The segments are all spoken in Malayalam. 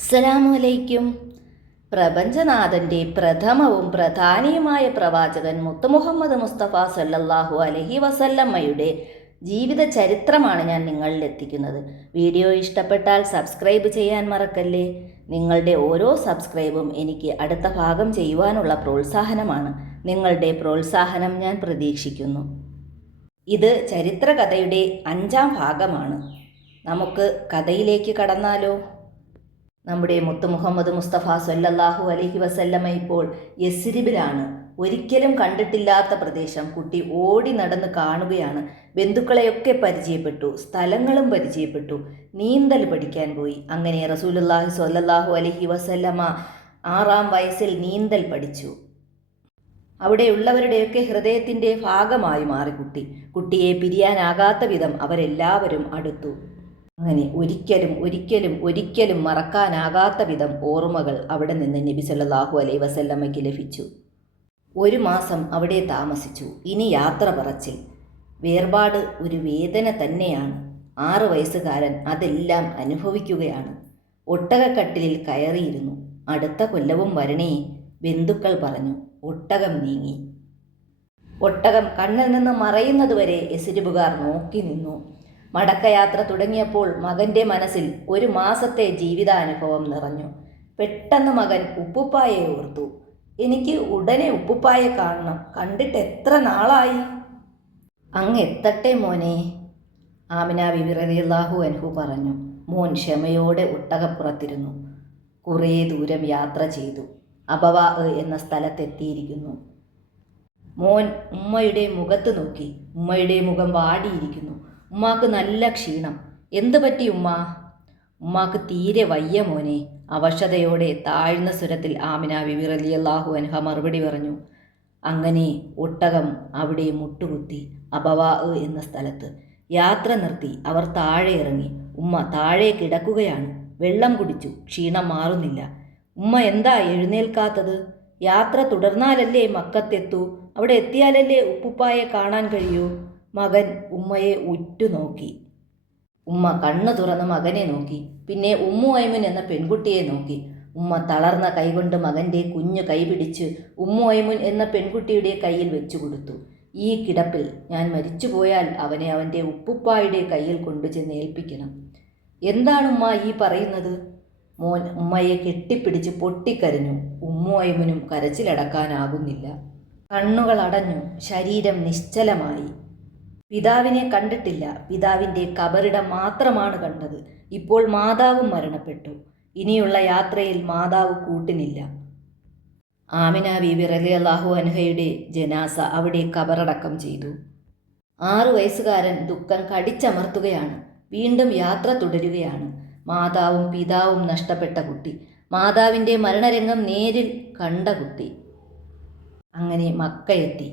അസ്സലാമലൈക്കും. പ്രപഞ്ചനാഥൻ്റെ പ്രഥമവും പ്രധാനിയുമായ പ്രവാചകൻ മുഹമ്മദ് മുസ്തഫ സല്ലല്ലാഹു അലൈഹി വസല്ലമ്മയുടെ ജീവിത ചരിത്രമാണ് ഞാൻ നിങ്ങളിൽ എത്തിക്കുന്നത്. വീഡിയോ ഇഷ്ടപ്പെട്ടാൽ സബ്സ്ക്രൈബ് ചെയ്യാൻ മറക്കല്ലേ. നിങ്ങളുടെ ഓരോ സബ്സ്ക്രൈബും എനിക്ക് അടുത്ത ഭാഗം ചെയ്യുവാനുള്ള പ്രോത്സാഹനമാണ്. നിങ്ങളുടെ പ്രോത്സാഹനം ഞാൻ പ്രതീക്ഷിക്കുന്നു. ഇത് ചരിത്രകഥയുടെ 5-ാം ഭാഗമാണ്. നമുക്ക് കഥയിലേക്ക് കടന്നാലോ? നമ്മുടെ മുഹമ്മദ് മുസ്തഫ സല്ലല്ലാഹു അലൈഹി വസല്ലമ ഇപ്പോൾ യസ്രിബിലാണ്. ഒരിക്കലും കണ്ടിട്ടില്ലാത്ത പ്രദേശം കുട്ടി ഓടി നടന്ന് കാണുകയാണ്. ബന്ധുക്കളെയൊക്കെ പരിചയപ്പെട്ടു, സ്ഥലങ്ങളും പരിചയപ്പെട്ടു, നീന്തൽ പഠിക്കാൻ പോയി. അങ്ങനെ റസൂലുള്ളാഹി സ്വല്ലല്ലാഹു അലൈഹി വസല്ലമ 6-ാം വയസ്സിൽ നീന്തൽ പഠിച്ചു. അവിടെയുള്ളവരുടെയൊക്കെ ഹൃദയത്തിൻ്റെ ഭാഗമായി മാറി കുട്ടി. കുട്ടിയെ പിരിയാനാകാത്ത വിധം അവരെല്ലാവരും അടുത്തു. അങ്ങനെ ഒരിക്കലും മറക്കാനാകാത്ത വിധം ഓർമ്മകൾ അവിടെ നിന്ന് നബി സല്ലല്ലാഹു അലൈഹി വസല്ലമയ്ക്ക് ലഭിച്ചു. 1 മാസം അവിടെ താമസിച്ചു. ഇനി യാത്ര പറച്ചിൽ. വേർപാട് ഒരു വേദന തന്നെയാണ്. 6 വയസ്സുകാരൻ അതെല്ലാം അനുഭവിക്കുകയാണ്. ഒട്ടകക്കട്ടിലിൽ കയറിയിരുന്നു. അടുത്ത കൊല്ലവും വരണേ, ബന്ധുക്കൾ പറഞ്ഞു. ഒട്ടകം നീങ്ങി. ഒട്ടകം കണ്ണിൽ നിന്ന് മറയുന്നതുവരെ യസ്രിബുകാർ നോക്കി നിന്നു. മടക്കയാത്ര തുടങ്ങിയപ്പോൾ മകൻ്റെ മനസ്സിൽ 1 മാസത്തെ ജീവിതാനുഭവം നിറഞ്ഞു. പെട്ടെന്ന് മകൻ ഉപ്പുപ്പായെ ഓർത്തു. എനിക്ക് ഉടനെ ഉപ്പുപ്പായെ കാണണം, കണ്ടിട്ട് എത്ര നാളായി. അങ്ങ് എത്തട്ടെ മോനെ, ആമിന ബിബി റളിയല്ലാഹു അൻഹു പറഞ്ഞു. മോൻ ക്ഷമയോടെ ഒട്ടകപ്പുറത്തിരുന്നു. കുറേ ദൂരം യാത്ര ചെയ്തു. അബവാ എന്ന സ്ഥലത്തെത്തിയിരിക്കുന്നു. മോൻ ഉമ്മയുടെ മുഖത്ത് നോക്കി. ഉമ്മയുടെ മുഖം വാടിയിരിക്കുന്നു. ഉമ്മാക്ക് നല്ല ക്ഷീണം. എന്തു പറ്റി ഉമ്മ? ഉമ്മാക്ക് തീരെ വയ്യ മോനെ, അവശതയോടെ താഴ്ന്ന സ്വരത്തിൽ ആമിന ബിബി റളിയല്ലാഹു അൻഹ മറുപടി പറഞ്ഞു. അങ്ങനെ ഒട്ടകം അവിടെ മുട്ടുകുത്തി. അബവാ എന്ന സ്ഥലത്ത് യാത്ര നിർത്തി. അവർ താഴെ ഇറങ്ങി. ഉമ്മ താഴെ കിടക്കുകയാണ്. വെള്ളം കുടിച്ചു. ക്ഷീണം മാറുന്നില്ല. ഉമ്മ എന്താ എഴുന്നേൽക്കാത്തത്? യാത്ര തുടർന്നാലല്ലേ മക്കത്തെത്തൂ. അവിടെ എത്തിയാലല്ലേ ഉപ്പുപ്പായെ കാണാൻ കഴിയൂ. മകൻ ഉമ്മയെ ഉറ്റുനോക്കി. ഉമ്മ കണ്ണു തുറന്ന് മകനെ നോക്കി. പിന്നെ ഉമ്മു ഐമുൻ എന്ന പെൺകുട്ടിയെ നോക്കി. ഉമ്മ തളർന്ന കൈകൊണ്ട് മകൻ്റെ കുഞ്ഞു കൈ പിടിച്ച് ഉമ്മു ഐമുൻ എന്ന പെൺകുട്ടിയുടെ കയ്യിൽ വെച്ചു കൊടുത്തു. ഈ കിടപ്പിൽ ഞാൻ മരിച്ചുപോയാൽ അവനെ അവൻ്റെ ഉപ്പുപ്പായുടെ കയ്യിൽ കൊണ്ടുചെന്ന് ഏൽപ്പിക്കണം. എന്താണ് ഉമ്മ ഈ പറയുന്നത്? മോൻ ഉമ്മയെ കെട്ടിപ്പിടിച്ച് പൊട്ടിക്കരഞ്ഞു. ഉമ്മു ഐമുനും കരച്ചിലടക്കാനാകുന്നില്ല. കണ്ണുകൾ അടഞ്ഞു. ശരീരം നിശ്ചലമായി. പിതാവിനെ കണ്ടിട്ടില്ല. പിതാവിൻ്റെ കബറിടം മാത്രമാണ് കണ്ടത്. ഇപ്പോൾ മാതാവും മരണപ്പെട്ടു. ഇനിയുള്ള യാത്രയിൽ മാതാവ് കൂട്ടിനില്ല. ആമിന ബീബി റളിയല്ലാഹു അൻഹയുടെ ജനാസ അവിടെ കബറടക്കം ചെയ്തു. 6 വയസ്സുകാരൻ ദുഃഖം കടിച്ചമർത്തുകയാണ്. വീണ്ടും യാത്ര തുടരുകയാണ്. മാതാവും പിതാവും നഷ്ടപ്പെട്ട കുട്ടി. മാതാവിൻ്റെ മരണരംഗം നേരിൽ കണ്ട കുട്ടി. അങ്ങനെ മക്കയെത്തി.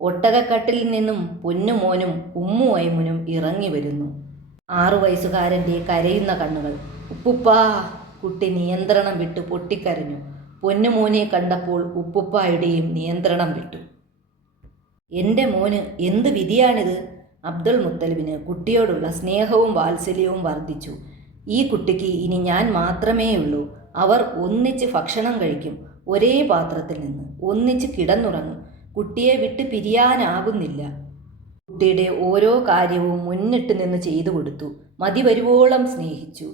ഒട്ടകക്കട്ടിലിൽ നിന്നും പൊന്നുമോനും ഉമ്മു ഐമുനും ഇറങ്ങി വരുന്നു. 6 വയസ്സുകാരൻ്റെ കരയുന്ന കണ്ണുകൾ. ഉപ്പുപ്പാ! കുട്ടി നിയന്ത്രണം വിട്ട് പൊട്ടിക്കരഞ്ഞു. പൊന്നുമോനെ കണ്ടപ്പോൾ ഉപ്പുപ്പായുടെയും നിയന്ത്രണം വിട്ടു. എൻ്റെ മോന് എന്ത് വിധിയാണിത്? അബ്ദുൽ മുത്തലിബിന് കുട്ടിയോടുള്ള സ്നേഹവും വാത്സല്യവും വർദ്ധിച്ചു. ഈ കുട്ടിക്ക് ഇനി ഞാൻ മാത്രമേയുള്ളൂ. അവർ ഒന്നിച്ച് ഭക്ഷണം കഴിക്കും. ഒരേ പാത്രത്തിൽ നിന്ന് ഒന്നിച്ച് കിടന്നുറങ്ങും. കുട്ടിയെ വിട്ട് പിരിയാനാകുന്നില്ല. കുട്ടിയുടെ ഓരോ കാര്യവും മുന്നിട്ട് നിന്ന് ചെയ്തു കൊടുത്തു. മതി വരുവോളം സ്നേഹിച്ചു.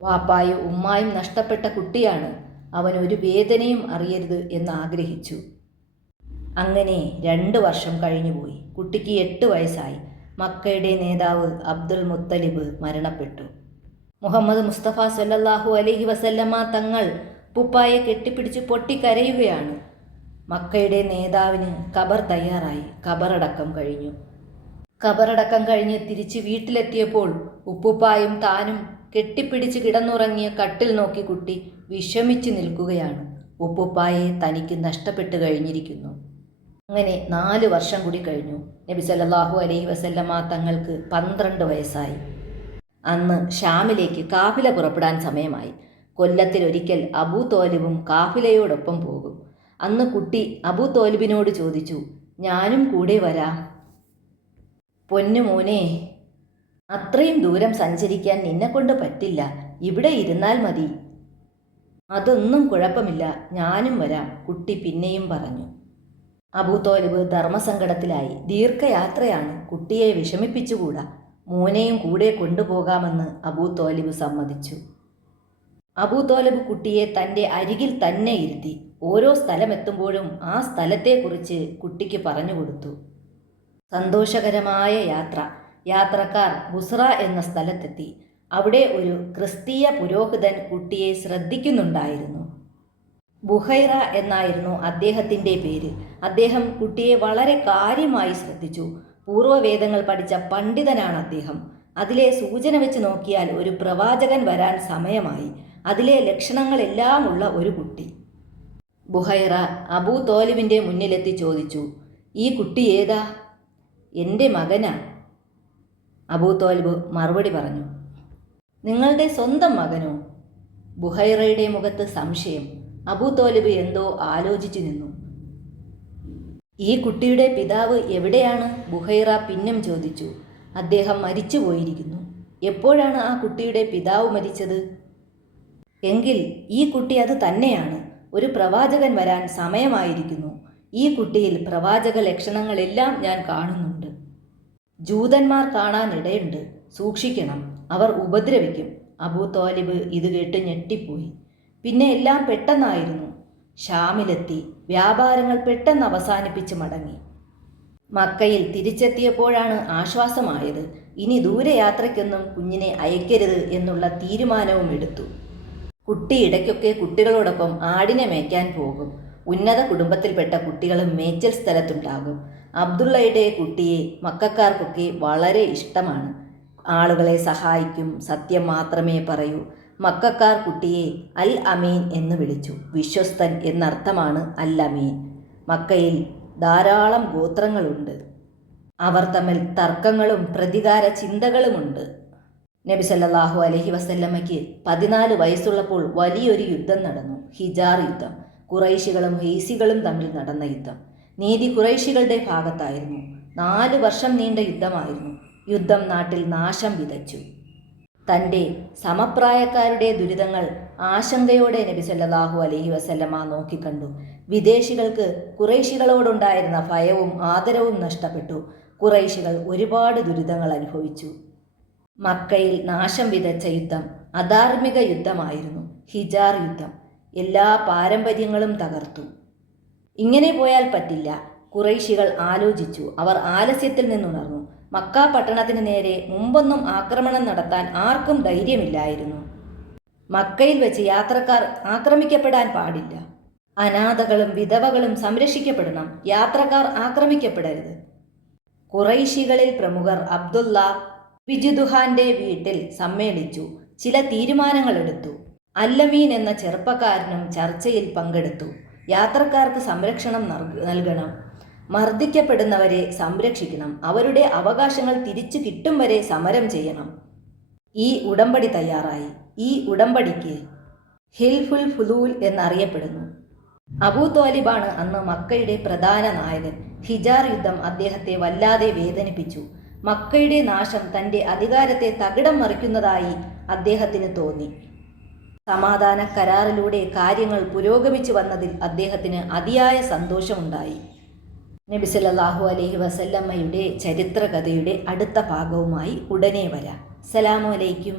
വാപ്പായും ഉമ്മായും നഷ്ടപ്പെട്ട കുട്ടിയാണ്. അവൻ ഒരു വേദനയും അറിയരുത് എന്ന് ആഗ്രഹിച്ചു. അങ്ങനെ 2 വർഷം കഴിഞ്ഞുപോയി. കുട്ടിക്ക് 8 വയസ്സായി. മക്കയുടെ നേതാവ് അബ്ദുൽ മുത്തലിബ് മരണപ്പെട്ടു. മുഹമ്മദ് മുസ്തഫ സല്ലല്ലാഹു അലൈഹി വസല്ലമ തങ്ങൾ ഉപ്പുപ്പായെ കെട്ടിപ്പിടിച്ച് പൊട്ടിക്കരയുകയാണ്. മക്കയുടെ നേതാവിന് ഖബർ തയ്യാറായി. ഖബറടക്കം കഴിഞ്ഞു. ഖബറടക്കം കഴിഞ്ഞ് തിരിച്ച് വീട്ടിലെത്തിയപ്പോൾ ഉപ്പുപ്പായും താനും കെട്ടിപ്പിടിച്ച് കിടന്നുറങ്ങിയ കട്ടിൽ നോക്കി കുട്ടി വിഷമിച്ച് നിൽക്കുകയാണ്. ഉപ്പുപ്പായെ തനിക്ക് നഷ്ടപ്പെട്ട് കഴിഞ്ഞിരിക്കുന്നു. അങ്ങനെ 4 വർഷം കൂടി കഴിഞ്ഞു. നബി സല്ലല്ലാഹു അലൈഹി വസല്ലമ തങ്ങൾക്ക് 12 വയസ്സായി. അന്ന് ഷാമിലേക്ക് കാഫില പുറപ്പെടാൻ സമയമായി. കൊല്ലത്തിലൊരിക്കൽ അബൂ തോലിബും കാഫിലയോടൊപ്പം പോകും. അന്ന് കുട്ടി അബൂ തോലിബിനോട് ചോദിച്ചു, ഞാനും കൂടെ വരാം? പൊന്നുമോനെ, അത്രയും ദൂരം സഞ്ചരിക്കാൻ നിന്നെക്കൊണ്ട് പറ്റില്ല. ഇവിടെ ഇരുന്നാൽ മതി. അതൊന്നും കുഴപ്പമില്ല, ഞാനും വരാം, കുട്ടി പിന്നെയും പറഞ്ഞു. അബൂ തോലിബ് ധർമ്മസങ്കടത്തിലായി. ദീർഘയാത്രയാണ്, കുട്ടിയെ വിഷമിപ്പിച്ചുകൂടാ, മോനെയും കൂടെ കൊണ്ടുപോകാമെന്ന് അബൂ തോലിബ് സമ്മതിച്ചു. അബൂ തോലിബ് കുട്ടിയെ തൻ്റെ അരികിൽ തന്നെ ഇരുത്തി. ഓരോ സ്ഥലമെത്തുമ്പോഴും ആ സ്ഥലത്തെക്കുറിച്ച് കുട്ടിക്ക് പറഞ്ഞു കൊടുത്തു. സന്തോഷകരമായ യാത്ര. യാത്രക്കാർ ബുസ്ര എന്ന സ്ഥലത്തെത്തി. അവിടെ ഒരു ക്രിസ്തീയ പുരോഹിതൻ കുട്ടിയെ ശ്രദ്ധിക്കുന്നുണ്ടായിരുന്നു. ബുഹൈറ എന്നായിരുന്നു അദ്ദേഹത്തിൻ്റെ പേര്. അദ്ദേഹം കുട്ടിയെ വളരെ കാര്യമായി ശ്രദ്ധിച്ചു. പൂർവ്വവേദങ്ങൾ പഠിച്ച പണ്ഡിതനാണ് അദ്ദേഹം. അതിലെ സൂചന വെച്ച് നോക്കിയാൽ ഒരു പ്രവാചകൻ വരാൻ സമയമായി. അതിലെ ലക്ഷണങ്ങളെല്ലാം ഉള്ള ഒരു കുട്ടി. ബുഹൈറ അബൂ തോലിബിൻ്റെ മുന്നിലെത്തി ചോദിച്ചു, ഈ കുട്ടി ഏതാ? എൻ്റെ മകനാ, അബൂ തോലിബ് മറുപടി പറഞ്ഞു. നിങ്ങളുടെ സ്വന്തം മകനോ? ബുഹൈറയുടെ മുഖത്ത് സംശയം. അബൂ തോലിബ് എന്തോ ആലോചിച്ചു നിന്നു. ഈ കുട്ടിയുടെ പിതാവ് എവിടെയാണ്? ബുഹൈറ പിന്നും ചോദിച്ചു. അദ്ദേഹം മരിച്ചുപോയിരിക്കുന്നു. എപ്പോഴാണ് ആ കുട്ടിയുടെ പിതാവ് മരിച്ചത്? എങ്കിൽ ഈ കുട്ടി അത് തന്നെയാണ്. ഒരു പ്രവാചകൻ വരാൻ സമയമായിരിക്കുന്നു. ഈ കുട്ടിയിൽ പ്രവാചക ലക്ഷണങ്ങളെല്ലാം ഞാൻ കാണുന്നുണ്ട്. ജൂതന്മാർ കാണാനിടയുണ്ട്, സൂക്ഷിക്കണം, അവർ ഉപദ്രവിക്കും. അബൂ തോലിബ് ഇത് കേട്ട് ഞെട്ടിപ്പോയി. പിന്നെ എല്ലാം പെട്ടെന്നായിരുന്നു. ഷാമിലെത്തി. വ്യാപാരങ്ങൾ പെട്ടെന്ന് അവസാനിപ്പിച്ച് മടങ്ങി. മക്കയിൽ തിരിച്ചെത്തിയപ്പോഴാണ് ആശ്വാസമായത്. ഇനി ദൂരയാത്രയ്ക്കൊന്നും കുഞ്ഞിനെ അയക്കരുത് എന്നുള്ള തീരുമാനവും എടുത്തു. കുട്ടി ഇടയ്ക്കൊക്കെ കുട്ടികളോടൊപ്പം ആടിനെ മേയ്ക്കാൻ പോകും. ഉന്നത കുടുംബത്തിൽപ്പെട്ട കുട്ടികളും മേച്ചൽ സ്ഥലത്തുണ്ടാകും. അബ്ദുള്ളയുടെ കുട്ടിയെ മക്കക്കാർക്കൊക്കെ വളരെ ഇഷ്ടമാണ്. ആളുകളെ സഹായിക്കും, സത്യം മാത്രമേ പറയൂ. മക്കക്കാർ കുട്ടിയെ അൽ അമീൻ എന്ന് വിളിച്ചു. വിശ്വസ്തൻ എന്നർത്ഥമാണ് അൽ അമീൻ. മക്കയിൽ ധാരാളം ഗോത്രങ്ങളുണ്ട്. അവർ തമ്മിൽ തർക്കങ്ങളും പ്രതികാര ചിന്തകളുമുണ്ട്. നബി സല്ലല്ലാഹു അലൈഹി വസല്ലമയ്ക്ക് 14 വയസ്സുള്ളപ്പോൾ വലിയൊരു യുദ്ധം നടന്നു. ഹിജാർ യുദ്ധം. ഖുറൈശികളും ഹെയ്സികളും തമ്മിൽ നടന്ന യുദ്ധം. നീതി ഖുറൈശികളുടെ ഭാഗത്തായിരുന്നു. 4 വർഷം നീണ്ട യുദ്ധമായിരുന്നു. യുദ്ധം നാട്ടിൽ നാശം വിതച്ചു. തൻ്റെ സമപ്രായക്കാരുടെ ദുരിതങ്ങൾ ആശങ്കയോടെ നബി സല്ലല്ലാഹു അലൈഹി വസല്ലമ നോക്കിക്കണ്ടു. വിദേശികൾക്ക് ഖുറൈശികളോടുണ്ടായിരുന്ന ഭയവും ആദരവും നഷ്ടപ്പെട്ടു. ഖുറൈശികൾ ഒരുപാട് ദുരിതങ്ങൾ അനുഭവിച്ചു. മക്കയിൽ നാശം വിതച്ച യുദ്ധം അധാർമിക യുദ്ധമായിരുന്നു. ഹിജാർ യുദ്ധം എല്ലാ പാരമ്പര്യങ്ങളും തകർത്തു. ഇങ്ങനെ പോയാൽ പറ്റില്ല. ഖുറൈശികൾ ആലോചിച്ചു. അവർ ആലസ്യത്തിൽ നിന്നുണർന്നു. മക്ക പട്ടണത്തിന് നേരെ മുമ്പൊന്നും ആക്രമണം നടത്താൻ ആർക്കും ധൈര്യമില്ലായിരുന്നു. മക്കയിൽ വെച്ച് യാത്രക്കാർ ആക്രമിക്കപ്പെടാൻ പാടില്ല. അനാഥകളും വിധവകളും സംരക്ഷിക്കപ്പെടണം. യാത്രക്കാർ ആക്രമിക്കപ്പെടരുത്. ഖുറൈശികളിൽ പ്രമുഖർ അബ്ദുള്ള ബിജുദുഹാന്റെ വീട്ടിൽ സമ്മേളിച്ചു. ചില തീരുമാനങ്ങളെടുത്തു. അല്ലമീൻ എന്ന ചെറുപ്പക്കാരനും ചർച്ചയിൽ പങ്കെടുത്തു. യാത്രക്കാർക്ക് സംരക്ഷണം നൽകണം. മർദ്ദിക്കപ്പെടുന്നവരെ സംരക്ഷിക്കണം. അവരുടെ അവകാശങ്ങൾ തിരിച്ചു കിട്ടും വരെ സമരം ചെയ്യണം. ഈ ഉടമ്പടി തയ്യാറായി. ഈ ഉടമ്പടിക്ക് ഹിൽഫുൽ ഫുലൂൽ എന്നറിയപ്പെടുന്നു. അബൂ തോലിബാണ് അന്ന് മക്കയുടെ പ്രധാന നായകൻ. ഹിജാർ യുദ്ധം അദ്ദേഹത്തെ വല്ലാതെ വേദനിപ്പിച്ചു. മക്കയുടെ നാശം തൻ്റെ അധികാരത്തെ തകിടം മറിക്കുന്നതായി അദ്ദേഹത്തിന് തോന്നി. സമാധാന കരാറിലൂടെ കാര്യങ്ങൾ പുരോഗമിച്ചു വന്നതിൽ അദ്ദേഹത്തിന് അതിയായ സന്തോഷമുണ്ടായി. നബി സല്ലല്ലാഹു അലൈഹി വസല്ലമയുടെ ചരിത്രകഥയുടെ അടുത്ത ഭാഗവുമായി ഉടനെ വരാം. അസ്സലാമു അലൈക്കും.